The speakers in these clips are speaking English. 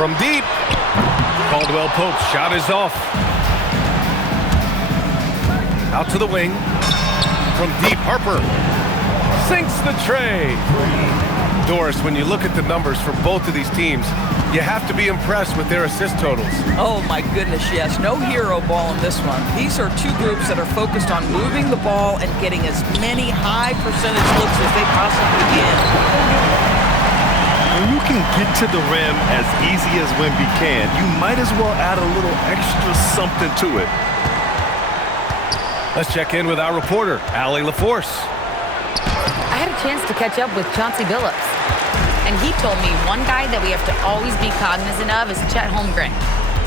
From deep. Caldwell Pope's shot is off. Out to the wing. From deep, Harper sinks the tray. Doris, when you look at the numbers for both of these teams, you have to be impressed with their assist totals. Oh my goodness, yes. No hero ball in this one. These are two groups that are focused on moving the ball and getting as many high percentage looks as they possibly can. When you can get to the rim as easy as Wemby can, you might as well add a little extra something to it. Let's check in with our reporter, Allie LaForce. I had a chance to catch up with Chauncey Billups, and he told me one guy that we have to always be cognizant of is Chet Holmgren.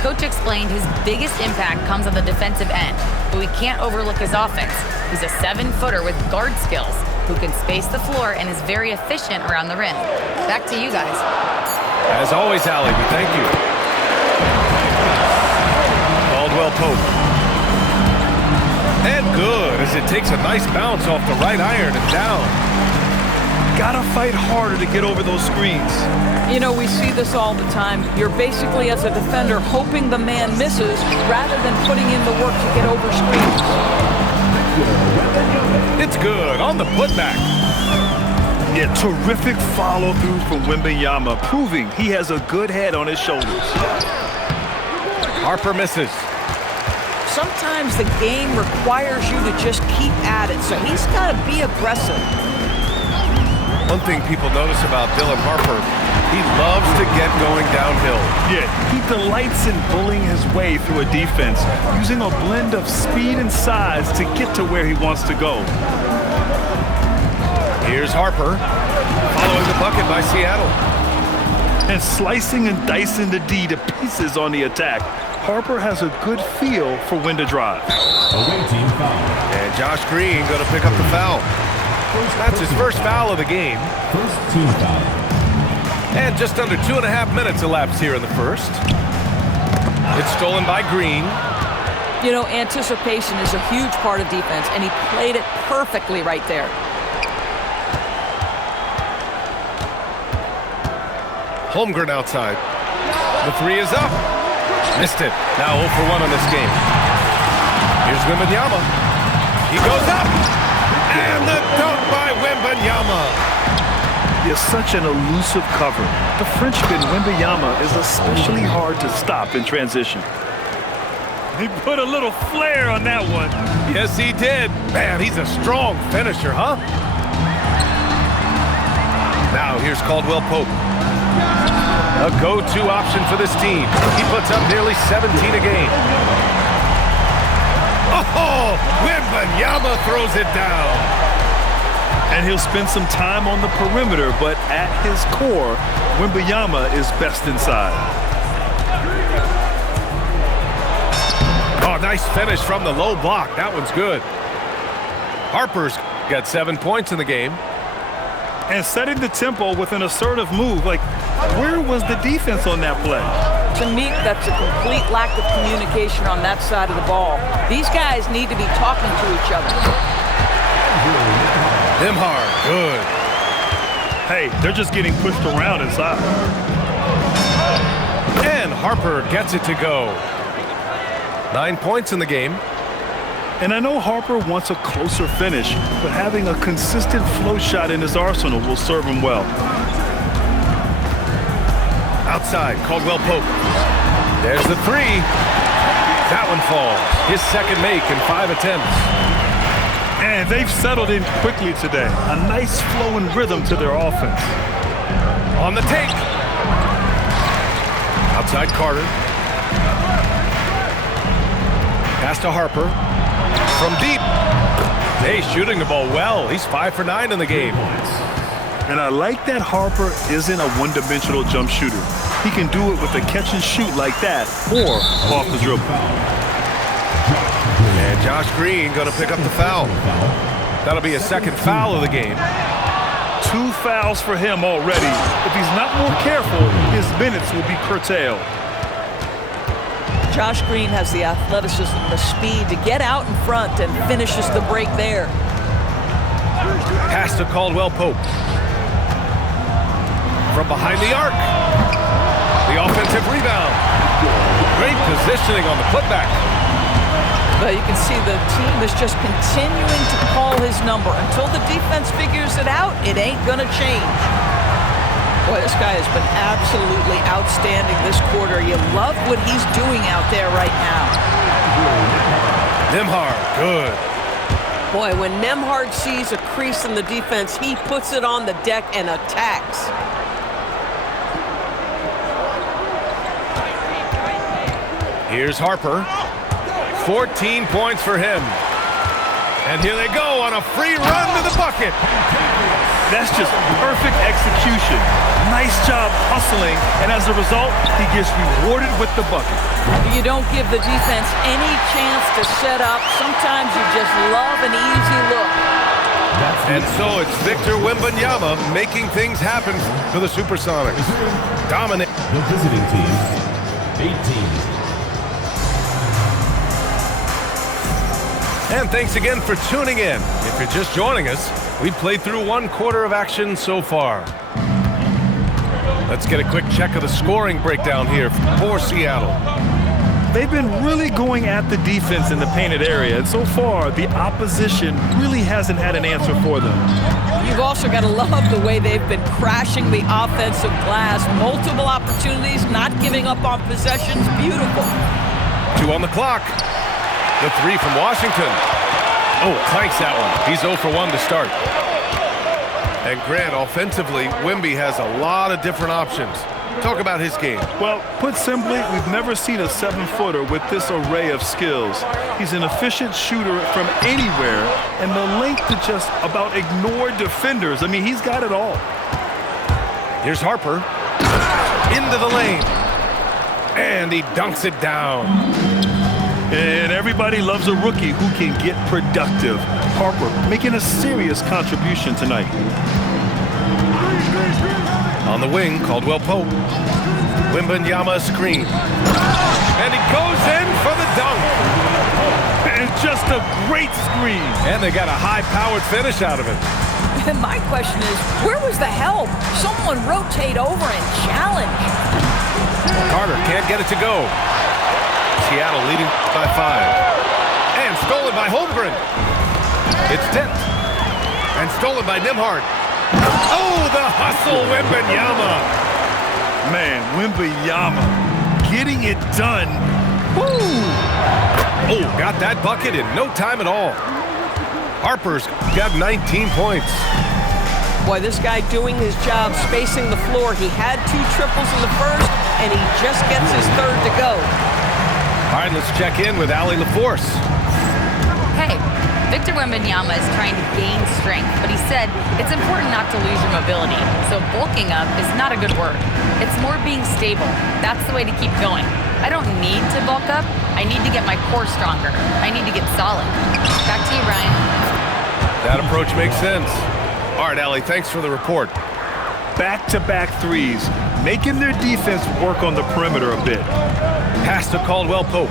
Coach explained his biggest impact comes on the defensive end, but we can't overlook his offense. He's a 7-footer with guard skills who can space the floor and is very efficient around the rim. Back to you guys. As always, Allie, we thank you. Caldwell Pope. And good, as it takes a nice bounce off the right iron and down. Gotta fight harder to get over those screens. You know, we see this all the time. You're basically, as a defender, hoping the man misses rather than putting in the work to get over screens. It's good on the putback. Yeah, terrific follow-through from Wembanyama, proving he has a good head on his shoulders. Harper misses. Sometimes the game requires you to just keep at it, so he's got to be aggressive. One thing people notice about Dylan Harper, he loves to get going downhill. Yeah, he delights in bullying his way through a defense, using a blend of speed and size to get to where he wants to go. Here's Harper, following the bucket by Seattle. And slicing and dicing the D to pieces on the attack. Harper has a good feel for when to drive. And Josh Green going to pick up the foul. That's his first foul of the game. First team foul. And just under 2.5 minutes elapsed here in the first. It's stolen by Green. You know, anticipation is a huge part of defense, and he played it perfectly right there. Holmgren outside. The three is up. Missed it. Now 0 for 1 on this game. Here's Wembanyama. He goes up. And the dunk by Wembanyama. He is such an elusive cover. The Frenchman Wembanyama is especially hard to stop in transition. He put a little flair on that one. Yes, he did. Man, he's a strong finisher, huh? Now here's Caldwell Pope. A go-to option for this team. He puts up nearly 17 a game. Oh, Wembanyama throws it down. And he'll spend some time on the perimeter, but at his core, Wembanyama is best inside. Oh, nice finish from the low block. That one's good. Harper's got 7 points in the game. And setting the tempo with an assertive move. Like, where was the defense on that play? To me, that's a complete lack of communication on that side of the ball. These guys need to be talking to each other. Nembhard, good. Hey, they're just getting pushed around inside. And Harper gets it to go. 9 points in the game. And I know Harper wants a closer finish, but having a consistent flow shot in his arsenal will serve him well. Outside, Caldwell Pope. There's the three. That one falls. His second make in 5 attempts. And they've settled in quickly today. A nice flow and rhythm to their offense. On the take. Outside Carter. Pass to Harper. From deep. Hey, shooting the ball well. He's 5 for 9 in the game. And I like that Harper isn't a one-dimensional jump shooter. He can do it with a catch and shoot like that or off the dribble. And Josh Green going to pick up the foul. That'll be his second foul of the game. 2 fouls for him already. If he's not more careful, his minutes will be curtailed. Josh Green has the athleticism, the speed to get out in front and finishes the break there. Pass to Caldwell Pope. From behind the arc. The offensive Great positioning on the putback. But you can see the team is just continuing to call his number. Until the defense figures it out, it ain't going to change. Boy, this guy has been absolutely outstanding this quarter. You love what he's doing out there right now. Nembhard, good. Boy, when Nembhard sees a crease in the defense, he puts it on the deck and attacks. Here's Harper. 14 points for him. And here they go on a free run to the bucket. That's just perfect execution. Nice job hustling, and as a result, he gets rewarded with the bucket. You don't give the defense any chance to set up. Sometimes you just love an easy look. And so it's Victor Wembanyama making things happen for the Supersonics. Dominate. The visiting team, 18. And thanks again for tuning in. If you're just joining us, we've played through one quarter of action so far. Let's get a quick check of the scoring breakdown here for Seattle. They've been really going at the defense in the painted area, and so far, the opposition really hasn't had an answer for them. You've also got to love the way they've been crashing the offensive glass. Multiple opportunities, not giving up on possessions. Beautiful. 2 on the clock. The 3 from Washington. Oh, clanks that one. He's 0 for 1 to start. And Grant, offensively, Wemby has a lot of different options. Talk about his game. Well, put simply, we've never seen a 7-footer with this array of skills. He's an efficient shooter from anywhere, and the length to just about ignore defenders. I mean, he's got it all. Here's Harper. Into the lane. And he dunks it down. And everybody loves a rookie who can get productive. Harper making a serious contribution tonight. On the wing, Caldwell Pope. Wembanyama screen. And he goes in for the dunk. And just a great screen. And they got a high-powered finish out of it. And my question is, where was the help? Someone rotate over and challenge. Carter can't get it to go. Seattle leading by 5. And stolen by Holmgren. It's tipped. And stolen by Nembhard. Oh, the hustle, Wembanyama. Man, Wembanyama getting it done. Woo! Oh, got that bucket in no time at all. Harper's got 19 points. Boy, this guy doing his job, spacing the floor. He had 2 triples in the first, and he just gets his 3rd to go. All right, let's check in with Allie LaForce. Hey, Victor Wembanyama is trying to gain strength, but he said it's important not to lose your mobility. So bulking up is not a good word. It's more being stable. That's the way to keep going. I don't need to bulk up. I need to get my core stronger. I need to get solid. Back to you, Brian. That approach makes sense. All right, Allie, thanks for the report. Back-to-back threes, making their defense work on the perimeter a bit. Pass to Caldwell Pope.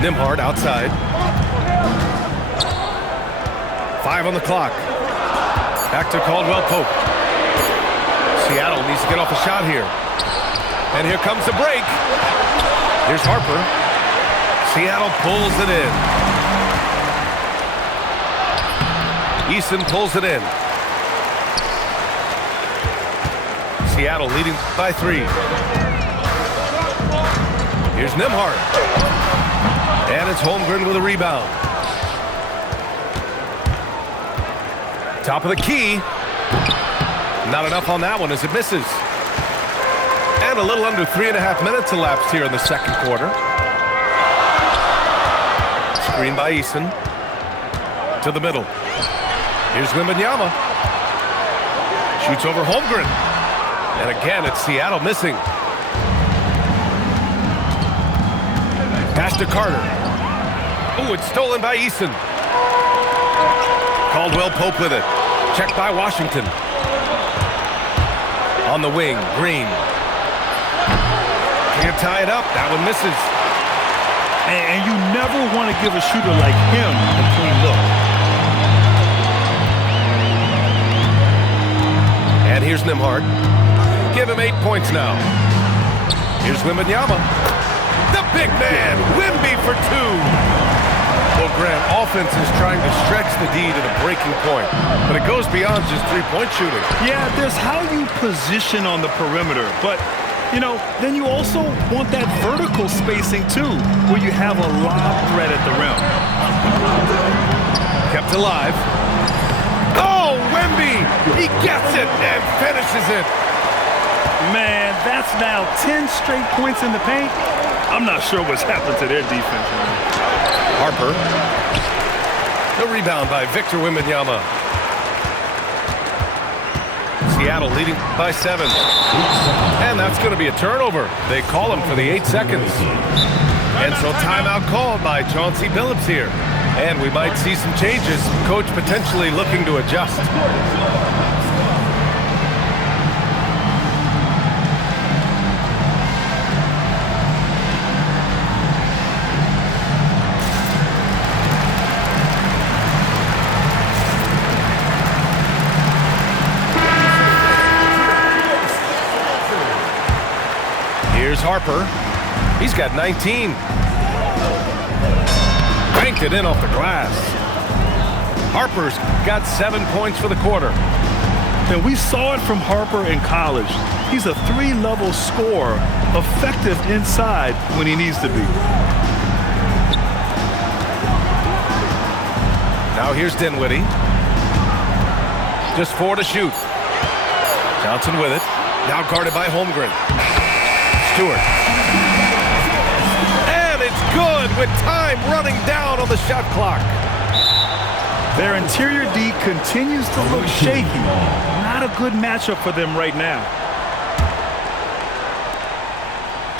Nembhard outside. 5 on the clock. Back to Caldwell Pope. Seattle needs to get off a shot here. And here comes the break. Here's Harper. Seattle pulls it in. Eason pulls it in. Seattle leading by 3. Here's Nembhard. And it's Holmgren with a rebound. Top of the key. Not enough on that one as it misses. And a little under 3.5 minutes elapsed here in the second quarter. Screen by Eason. To the middle. Here's Wembanyama. Shoots over Holmgren. And again, it's Seattle missing. Pass to Carter. Oh, it's stolen by Eason. Caldwell Pope with it. Checked by Washington. On the wing, Green. Can't tie it up. That one misses. And you never want to give a shooter like him a clean look. And here's Nembhard. give him 8 points now. Here's Wembanyama. The big man, Wemby for 2. Well, Grant, offense is trying to stretch the D to the breaking point, but it goes beyond just three-point shooting. Yeah, there's how you position on the perimeter, but, you know, then you also want that vertical spacing, too, where you have a lob threat at the rim. Kept alive. Oh, Wemby! He gets it and finishes it. Man, that's now 10 straight points in the paint. I'm not sure what's happened to their defense, man. Harper. The rebound by Victor Wembanyama. Seattle leading by 7. And that's going to be a turnover. They call him for the 8 seconds. And so timeout called by Chauncey Billups here. And we might see some changes. Coach potentially looking to adjust. Here's Harper. He's got 19. Banked it in off the glass. Harper's got 7 points for the quarter. And we saw it from Harper in college. He's a 3-level scorer, effective inside when he needs to be. Now here's Dinwiddie. Just 4 to shoot. Johnson with it. Now guarded by Holmgren. Stewart. And it's good with time running down on the shot clock. Their interior D continues to look shaky. Not a good matchup for them right now.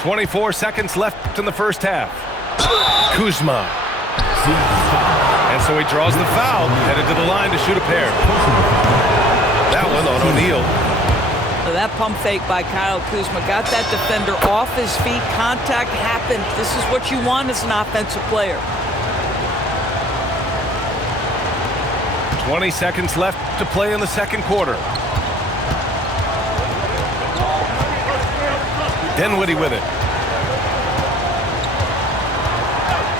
24 seconds left in the first half. Kuzma. And so he draws the foul, headed to the line to shoot a pair. That one on O'Neal. That pump fake by Kyle Kuzma got that defender off his feet. Contact happened. This is what you want as an offensive player. 20 seconds left to play in the second quarter. Dinwiddie with it.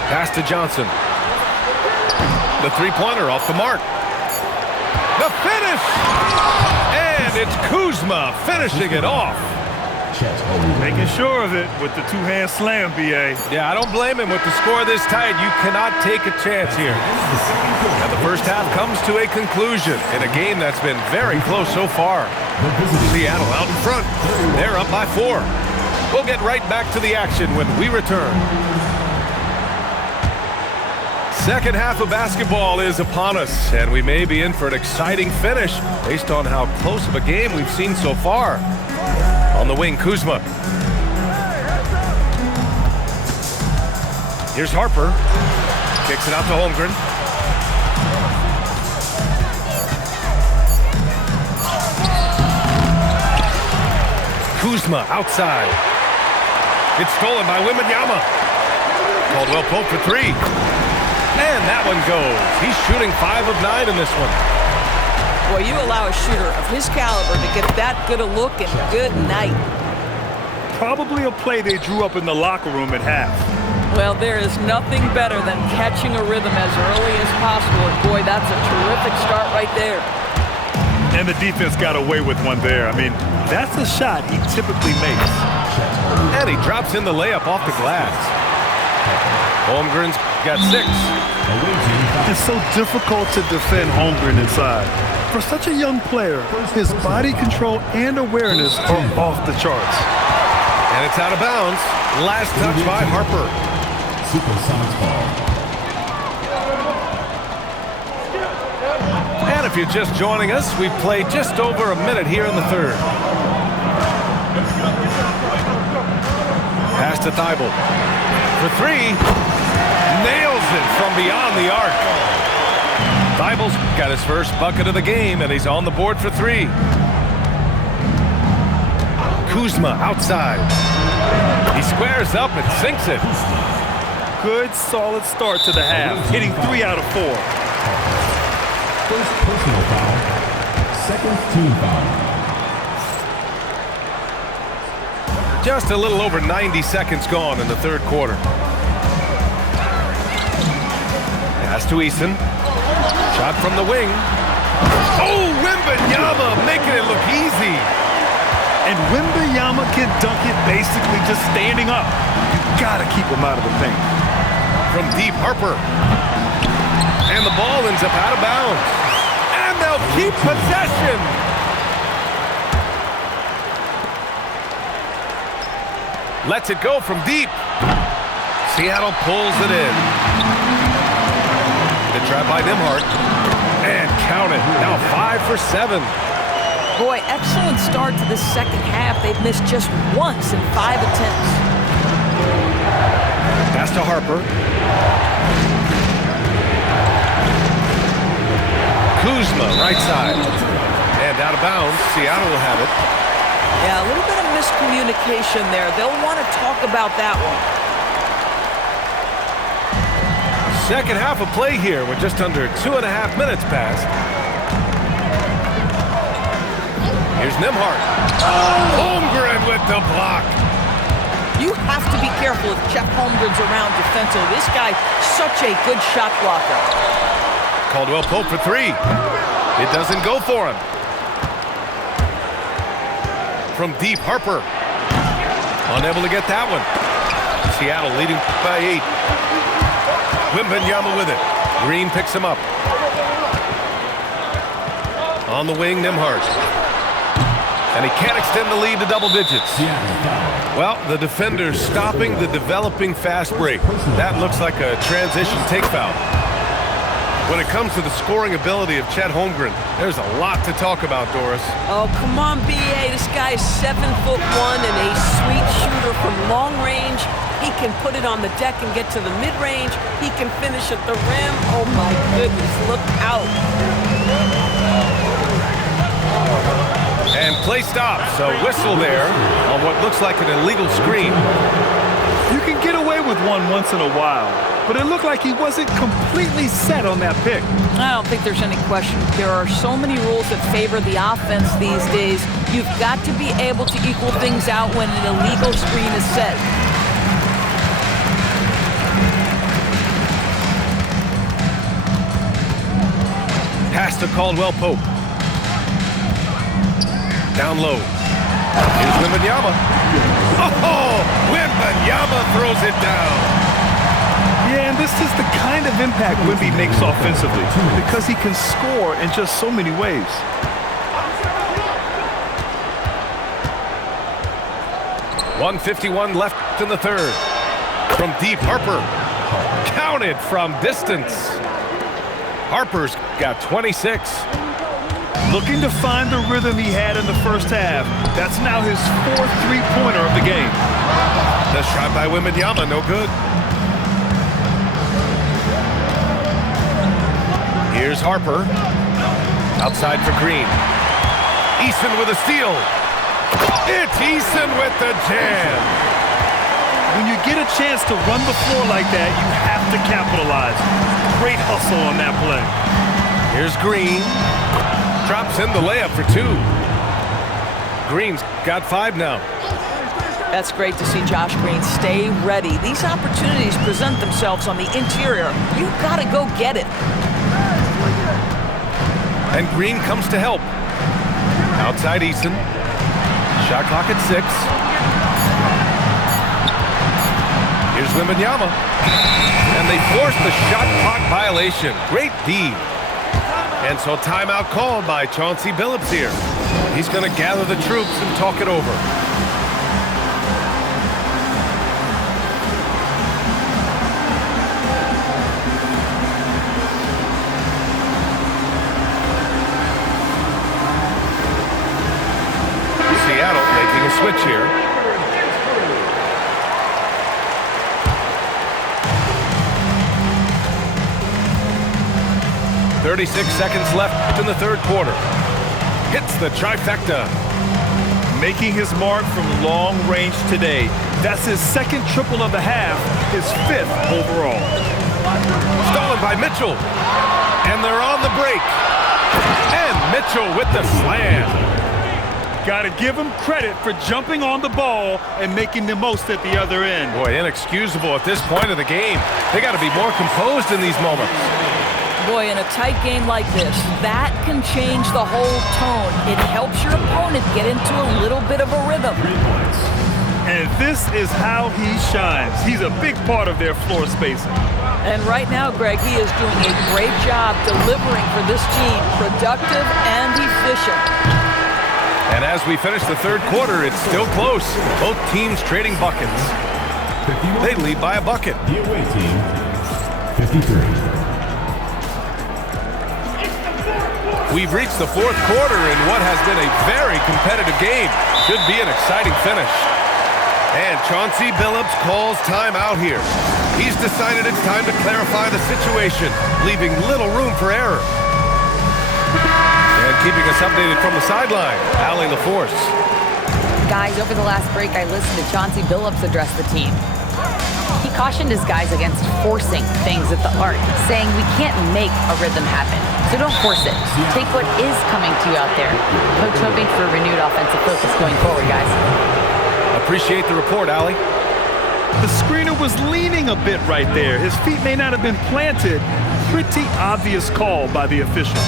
Pass to Johnson. The three-pointer off the mark. The finish! And it's Kuzma finishing it off. Making sure of it with the two-hand slam, B.A. Yeah, I don't blame him with the score this tight. You cannot take a chance here. And the first half comes to a conclusion in a game that's been very close so far. Seattle out in front. They're up by 4. We'll get right back to the action when we return. Second half of basketball is upon us, and we may be in for an exciting finish based on how close of a game we've seen so far. On the wing, Kuzma. Here's Harper. Kicks it out to Holmgren. Kuzma outside. It's stolen by Wembanyama. Caldwell Pope for 3. And that one goes. He's shooting 5 of 9 in this one. Boy, you allow a shooter of his caliber to get that good a look and good night. Probably a play they drew up in the locker room at half. Well, there is nothing better than catching a rhythm as early as possible. And boy, that's a terrific start right there. And the defense got away with one there. I mean, that's a shot he typically makes. And he drops in the layup off the glass. Holmgren's got 6. It's so difficult to defend Holmgren inside. For such a young player, his body control and awareness are off the charts. And it's out of bounds. Last touch by Harper. Supersonics ball. And if you're just joining us, we've played just over a minute here in the third. Pass to Thibault. For 3. Nails it from beyond the arc. Thibault's got his first bucket of the game, and he's on the board for 3. Kuzma outside. He squares up and sinks it. Good, solid start to the half, hitting 3 out of 4. First personal foul. Second team foul. Just a little over 90 seconds gone in the third quarter. Pass to Eason. Shot from the wing. Oh, Wembanyama making it look easy. And Wembanyama can dunk it basically just standing up. You gotta keep him out of the paint. From deep, Harper. And the ball ends up out of bounds. And they'll keep possession. Lets it go from deep. Seattle pulls it in. The try by Nembhard. And count it. Now 5 for 7. Boy, excellent start to the second half. They've missed just once in 5 attempts. Pass to Harper. Kuzma, right side. And out of bounds. Seattle will have it. Yeah, a little bit of miscommunication there. They'll want to talk about that one. Second half of play here with just under 2.5 minutes passed. Here's Nembhard. Holmgren with the block. You have to be careful if Chet Holmgren's around defensively. This guy, such a good shot blocker. Caldwell Pope for 3. It doesn't go for him. From deep, Harper. Unable to get that one. Seattle leading by 8. Wembanyama with it. Green picks him up. On the wing, Nembhard. And he can't extend the lead to double digits. Well, the defender's stopping the developing fast break. That looks like a transition take foul. When it comes to the scoring ability of Chet Holmgren, there's a lot to talk about, Doris. Oh, come on, B.A. This guy's 7'1" and a sweet shooter from long range. He can put it on the deck and get to the mid-range. He can finish at the rim. Oh, my goodness, look out. And play stops. A whistle there on what looks like an illegal screen. You can get away with one once in a while, but it looked like he wasn't completely set on that pick. I don't think there's any question. There are so many rules that favor the offense these days. You've got to be able to equal things out when an illegal screen is set. Pass to Caldwell Pope. Down low. Here's Wembanyama. Oh, Wembanyama throws it down. Yeah, and this is the kind of impact Wemby makes offensively because he can score in just so many ways. .151 left in the third. From deep, Harper. Counted from distance. Harper's got 26. Looking to find the rhythm he had in the first half. That's now his 4th three-pointer of the game. The shot by Wembanyama, no good. Here's Harper. Outside for Green. Eason with a steal. It's Eason with the jam. When you get a chance to run the floor like that, you have to capitalize. Great hustle on that play. Here's Green. Drops in the layup for 2. Green's got 5 now. That's great to see Josh Green stay ready. These opportunities present themselves on the interior. You've got to go get it. And Green comes to help. Outside Eason. Shot clock at 6. Here's Wembanyama. And they force the shot clock violation. Great D. And so timeout called by Chauncey Billups here. He's going to gather the troops and talk it over. Seattle making a switch here. .36 seconds left in the third quarter. Hits the trifecta. Making his mark from long range today. That's his 2nd triple of the half, his 5th overall. Stolen by Mitchell. And they're on the break. And Mitchell with the slam. Got to give him credit for jumping on the ball and making the most at the other end. Boy, inexcusable at this point of the game. They got to be more composed in these moments. Boy, in a tight game like this, that can change the whole tone. It helps your opponent get into a little bit of a rhythm. And this is how he shines. He's a big part of their floor spacing. And right now, Greg, he is doing a great job delivering for this team, productive and efficient. And as we finish the third quarter, it's still close. Both teams trading buckets. They lead by a bucket. The away team, 53. We've reached the fourth quarter in what has been a very competitive game. Should be an exciting finish. And Chauncey Billups calls timeout here. He's decided it's time to clarify the situation, leaving little room for error. And keeping us updated from the sideline, Allie LaForce. Guys, over the last break, I listened to Chauncey Billups address the team. He cautioned his guys against forcing things at the arc, saying we can't make a rhythm happen, so don't force it. Take what is coming to you out there. Coach hoping for a renewed offensive focus going forward, guys. Appreciate the report, Allie. The screener was leaning a bit right there. His feet may not have been planted. Pretty obvious call by the officials.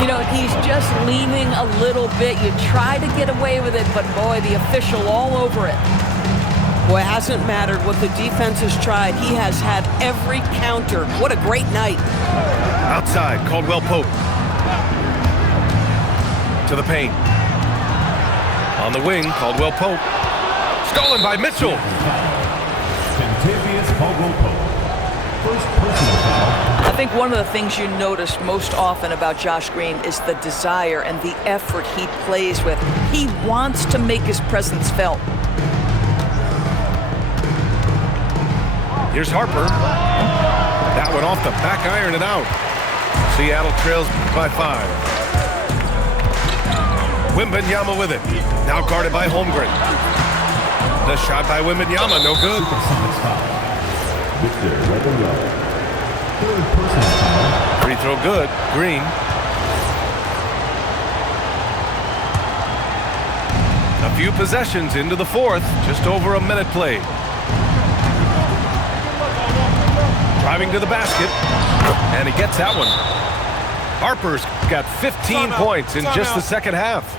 You know, he's just leaning a little bit. You try to get away with it, but boy, the official all over it. Boy, it hasn't mattered what the defense has tried. He has had every counter. What a great night. Outside, Caldwell Pope. To the paint. On the wing, Caldwell Pope. Stolen by Mitchell. Kentavious Caldwell Pope. First personal foul. I think one of the things you notice most often about Josh Green is the desire and the effort he plays with. He wants to make his presence felt. Here's Harper. That one off the back iron and out. Seattle trails by 5. Wembanyama with it. Now guarded by Holmgren. The shot by Wembanyama, no good. Supersonics foul. Victor Wembanyama. Third personal foul. Free throw good. Green. A few possessions into the fourth. Just over a minute played. Driving to the basket. And he gets that one. Harper's got 15 points in just the second half.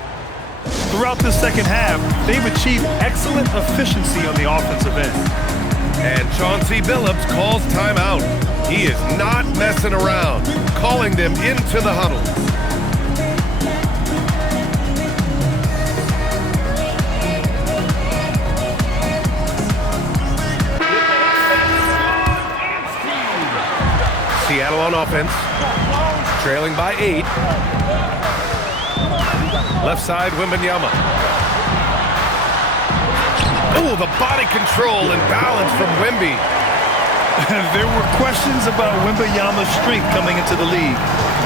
Throughout the second half, they've achieved excellent efficiency on the offensive end. And Chauncey Billups calls timeout. He is not messing around, calling them into the huddle. Seattle on offense, trailing by 8. Left side, Wembanyama. Oh, the body control and balance from Wemby. There were questions about Wembanyama's strength coming into the league.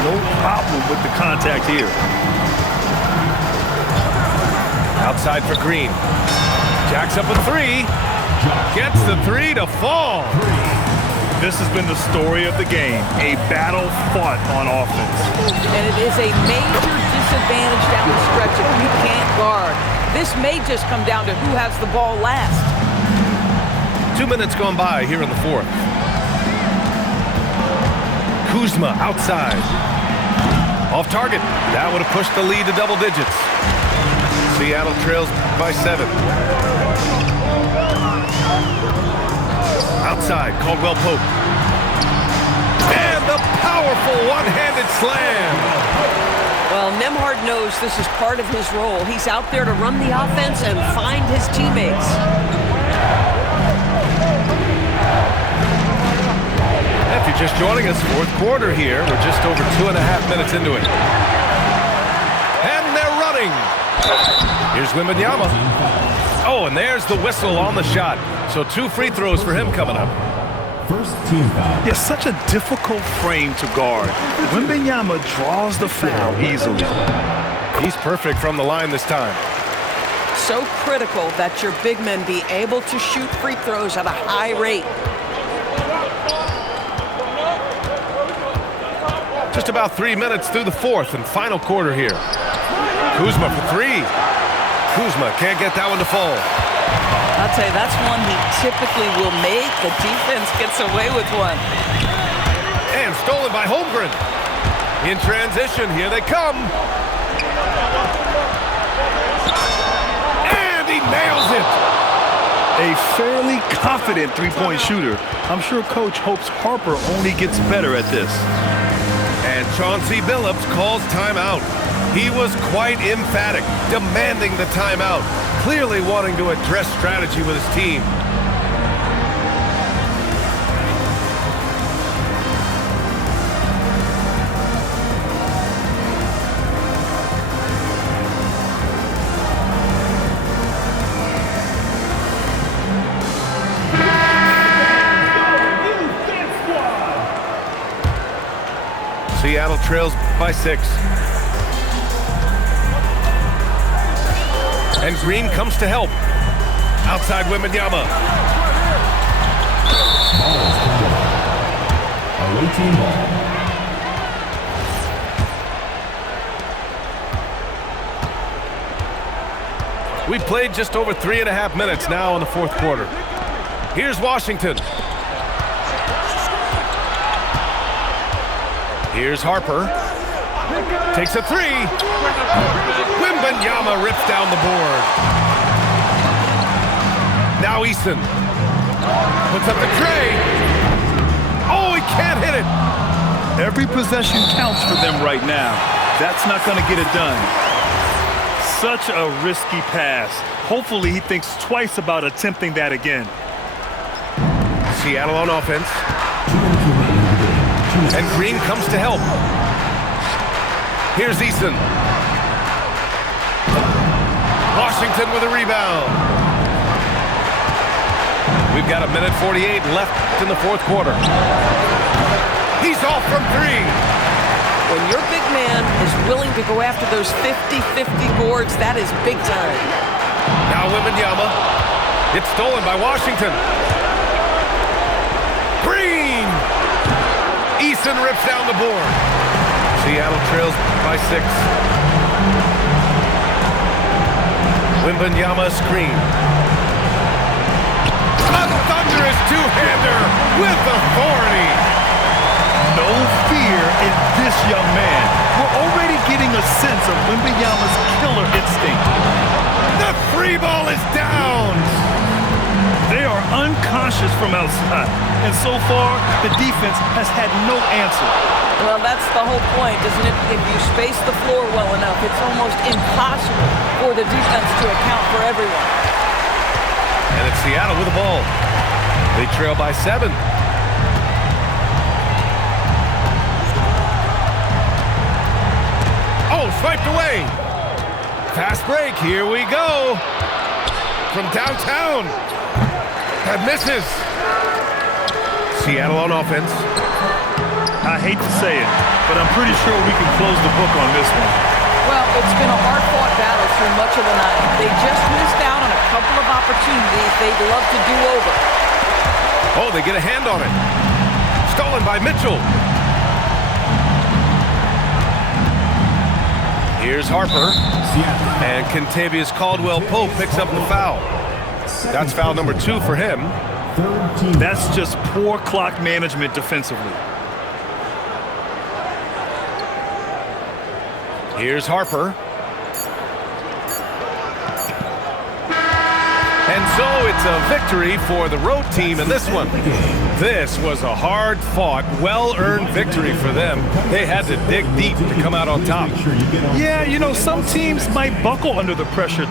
No problem with the contact here. Outside for Green. Jacks up a 3. Gets the 3 to fall. This has been the story of the game, a battle fought on offense. And it is a major disadvantage down the stretch if you can't guard. This may just come down to who has the ball last. 2 minutes gone by here in the fourth. Kuzma outside. Off target. That would have pushed the lead to double digits. Seattle trails by 7. Outside, Caldwell Pope. And the powerful one-handed slam. Well, Nembhard knows this is part of his role. He's out there to run the offense and find his teammates. If you're just joining us, fourth quarter here. We're just over 2.5 minutes into it. And they're running. Here's Wembanyama. Oh, and there's the whistle on the shot. So 2 free throws for him coming up. First team foul. Yeah, such a difficult frame to guard. Wembanyama draws the foul easily. He's perfect from the line this time. So critical that your big men be able to shoot free throws at a high rate. Just about 3 minutes through the fourth and final quarter here. Kuzma for 3. Kuzma can't get that one to fall. I'll tell you, that's one he typically will make. The defense gets away with one. And stolen by Holmgren. In transition, here they come. And he nails it. A fairly confident three-point shooter. I'm sure Coach hopes Harper only gets better at this. And Chauncey Billups calls timeout. He was quite emphatic, demanding the timeout, clearly wanting to address strategy with his team. Seattle trails by 6. And Green comes to help. Outside Wembanyama. Ball is coming. Away team ball. We played just over 3.5 minutes now in the fourth quarter. Here's Washington. Here's Harper. Takes a 3. Wembanyama rips down the board. Now Eason. Puts up the tray. Oh, he can't hit it. Every possession counts for them right now. That's not going to get it done. Such a risky pass. Hopefully he thinks twice about attempting that again. Seattle on offense. And Green comes to help. Here's Eason. Washington with a rebound. We've got 1:48 left in the fourth quarter. He's off from 3. When your big man is willing to go after those 50-50 boards, that is big time. Now Wembanyama. It's stolen by Washington. Green! Eason rips down the board. Seattle trails by 6. Wembanyama screen. A thunderous two-hander with authority. No fear in this young man. We're already getting a sense of Wembanyama's killer instinct. The free ball is down. They are unconscious from outside, and so far, the defense has had no answer. Well, that's the whole point, isn't it? If you space the floor well enough, it's almost impossible for the defense to account for everyone. And it's Seattle with the ball. They trail by 7. Oh, swiped away. Fast break. Here we go. From downtown. That misses. Seattle on offense. I hate to say it, but I'm pretty sure we can close the book on this one. Well, it's been a hard-fought battle through much of the night. They just missed out on a couple of opportunities they'd love to do over. Oh, they get a hand on it. Stolen by Mitchell. Here's Harper. And Kentavious Caldwell-Pope picks up the foul. That's foul number 2 for him. That's just poor clock management defensively. Here's Harper. And so it's a victory for the road team in this one. This was a hard-fought, well-earned victory for them. They had to dig deep to come out on top. Yeah, you know, some teams might buckle under the pressure.